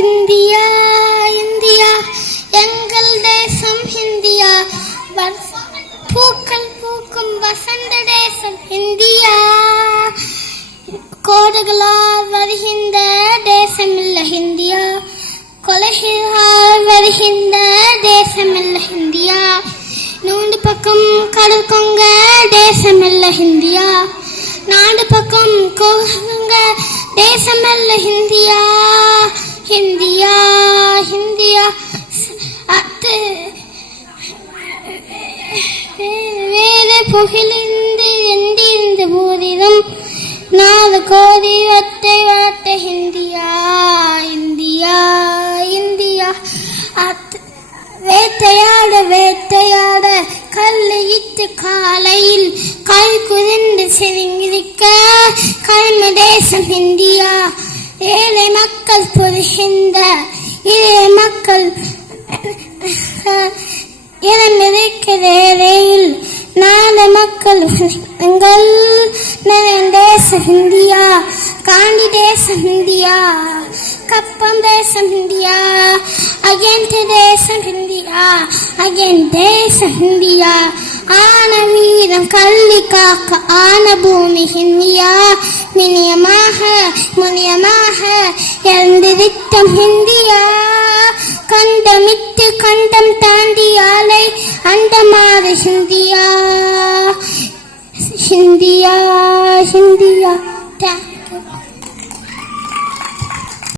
India India எங்கள் தேசம் India, பூக்கள் பூக்கும் வசந்த தேசம் இந்தியா. கோடுகளால் வருகின்ற தேசம் இல்ல இந்தியா, கொலைகளால் வருகின்ற தேசம் இல்ல இந்தியா. நூண்டு பக்கம் கடல் கொங்க தேசம் இல்ல இந்தியா, நாடு பக்கம் கோங்க தேசம் அல்ல இந்தியா. இந்தியா இந்தியா வேத புகிலிந்து எந்திருந்த போதிலும் நாலு கோடி வட்டை வாட்ட இந்தியா. இந்தியா இந்தியா வேட்டையாட வேட்டையாட கல்லையிட்டு காலையில் கல் குதிர்ந்து செருங்கிருக்க கல்ம தேசம் இந்தியா. ஏழை மக்கள் புரிகின்ற ஏழை மக்கள் இறந்திருக்கிறேயில் நாடு மக்கள் எங்கள் தேசம் இந்தியா. காந்தி தேசம் இந்தியா, கப்பம் தேசம் இந்தியா, அகேன் தேசம் இந்தியா, அகேன் தேசம் இந்தியா. ஆன வீரம் கல்வி காக்க ஆன பூமி இந்தியா. மினியமாக முனியமாக இறந்திருத்தம் இந்தியா. கண்டமிட்டு கண்டம் தாண்டி ஆலை அண்டமாறு இந்தியா. India India